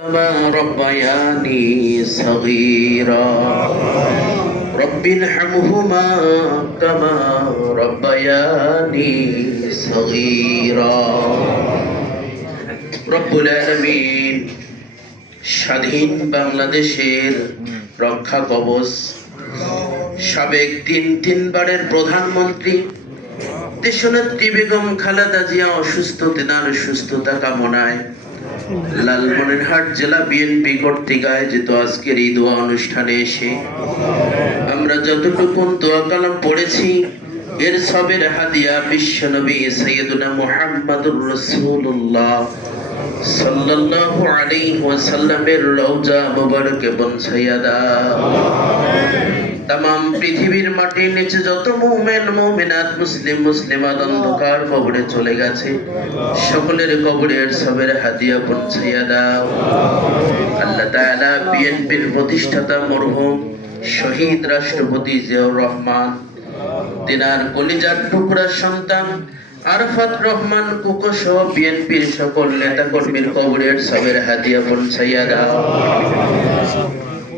كما ربياني صغيرا رب ارحمهما كما ربياني صغيرا রব্বুল আলামিন স্বাধীন বাংলাদেশের রক্ষা কবচ সাবেক তিন তিনবারের প্রধানমন্ত্রী দেশনেত্রী বেগম খালেদা জিয়া অসুস্থ তেনার সুস্থতা কামনায় লালমনিরহাট জেলা বিএনপি কর্তৃক আয়োজিত আজকের এই দোয়া অনুষ্ঠানে এসে আমরা যতটুকু দোয়া কালাম পড়েছি এর সবের হাদিয়া বিশ্বনবী সৈয়দুনা মুহাম্মাদুর রাসূলুল্লাহ সাল্লাল্লাহু আলাইহি রওজা মুবারকে পৃথিবীর মাটির নিচে যত মুমিন, মুমিনাত, মুসলিম, মুসলিমাত অন্ধকার কবরে চলে গেছে, সকলের কবরের সবের হাদিয়া পৌঁছাইয়া দাও আল্লাহ তাআলা বিএনপির প্রতিষ্ঠাতা মরহুম শহীদ রাষ্ট্রপতি জিয়াউর রহমান তিনার কলিজার টুকরা সন্তান আরফাত রহমান কুকো সহ বিএনপির সকল নেতা কর্মীর কবরের সবের হাদিয়া পৌঁছাইয়া দাও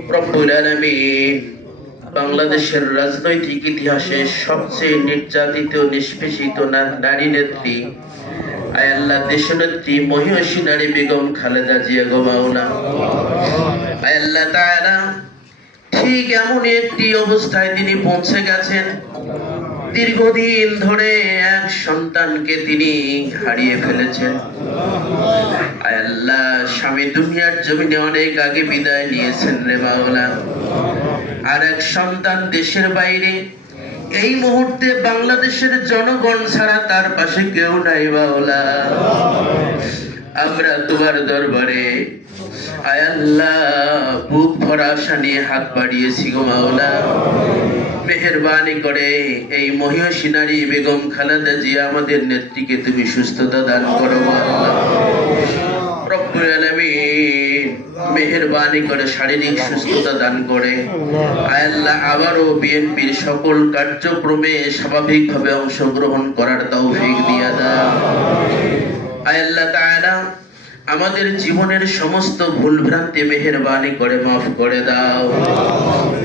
রব্বুল আলামিন, বাংলাদেশের রাজনৈতিক ইতিহাসে সবচেয়ে নির্যাতিত, নিষ্পেষিত নারী নেত্রী আয় আল্লাহ দেশনেত্রী মহিষী নারী বেগম খালেদা জিয়া গো মাওলা আয় তাআলা ঠিক এমন একটি অবস্থায় তিনি পৌঁছে গেছেন। দীর্ঘদিন ধরে এক সন্তানকে তিনি হারিয়ে ফেলেছেন। আল্লাহ, স্বামী দুনিয়ার জমিনে অনেক আগে বিদায় নিয়েছেন রে মাওলা আর এক সন্তান দেশের বাইরে, এই মুহূর্তে বাংলাদেশের জনগণ ছাড়া তার পাশে কেউ নাই বাওলা আমরা তোমার দরবারে, আয় আল্লাহ আশা নিয়ে হাত বাড়িয়েছি গো মাওলা। মেহরবানি করে এই বেগম খালেদা আমাদের নেত্রীকে তুমি সুস্থতা দান করো আলামিন মেহেরবানি করে শারীরিক সুস্থতা দান করে। আয় আল্লাহ, আবারও বিএনপির সকল কার্যক্রমে স্বাভাবিকভাবে অংশগ্রহণ করার তৌফিক দিয়া দাও। আয় আল্লাহ তাআলা আমাদের জীবনের সমস্ত ভুল ভ্রান্তি মেহেরবানি করে মাফ করে দাও।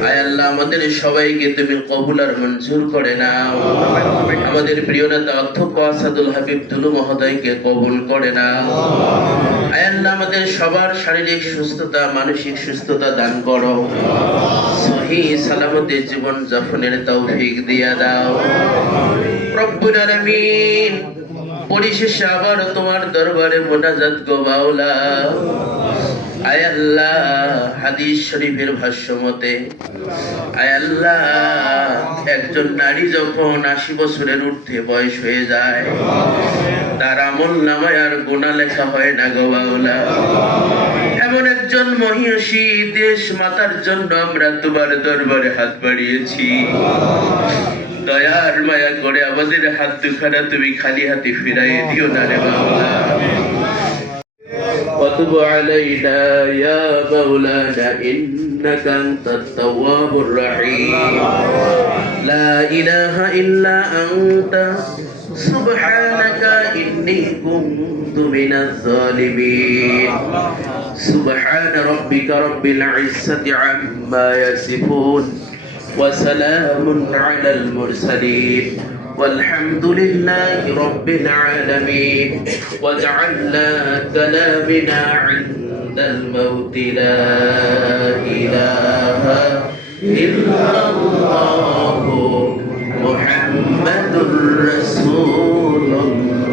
আয় আমাদের সবাইকে তুমি কবুল আর মঞ্জুর করে নাও। আমাদের প্রিয় নেতা অধ্যক্ষ আসাদুল হাবিব দুলু মহোদয়কে কবুল করে নাও। আয় আল্লাহ, আমাদের সবার শারীরিক সুস্থতা, মানসিক সুস্থতা দান করো। সহি সালামতে জীবন যাপনের তৌফিক দিয়া দাও। রব্বুল আলামিন পরিশেষে আবার তোমার দরবারে মোনাজাত গো বাউলা আয় আল্লাহ, হাদিস শরীফের ভাষ্য মতে আয় আল্লাহ, একজন নারী যখন আশি বছরের ঊর্ধ্বে বয়স হয়ে যায়, তার আমল নামায় আর গোনা লেখা হয় না গো বাউলা এমন একজন মহিষী দেশ মাতার জন্য আমরা তোমার দরবারে হাত বাড়িয়েছি। দয়ার মায়া করে আমাদের হাত দুখানা তুমি খালি হাতে ফিরাই দিও না রে বাবা وتب علينا يا مولانا إنك أنت التواب الرحيم لا إله إلا أنت سبحانك إني كنت من الظالمين سبحان ربك رب العزة عما يصفون وسلام على المرسلين. والحمد لله رب العالمين. وجعلنا كلامنا عند الموت. لا إله إلا الله. محمد رسول الله.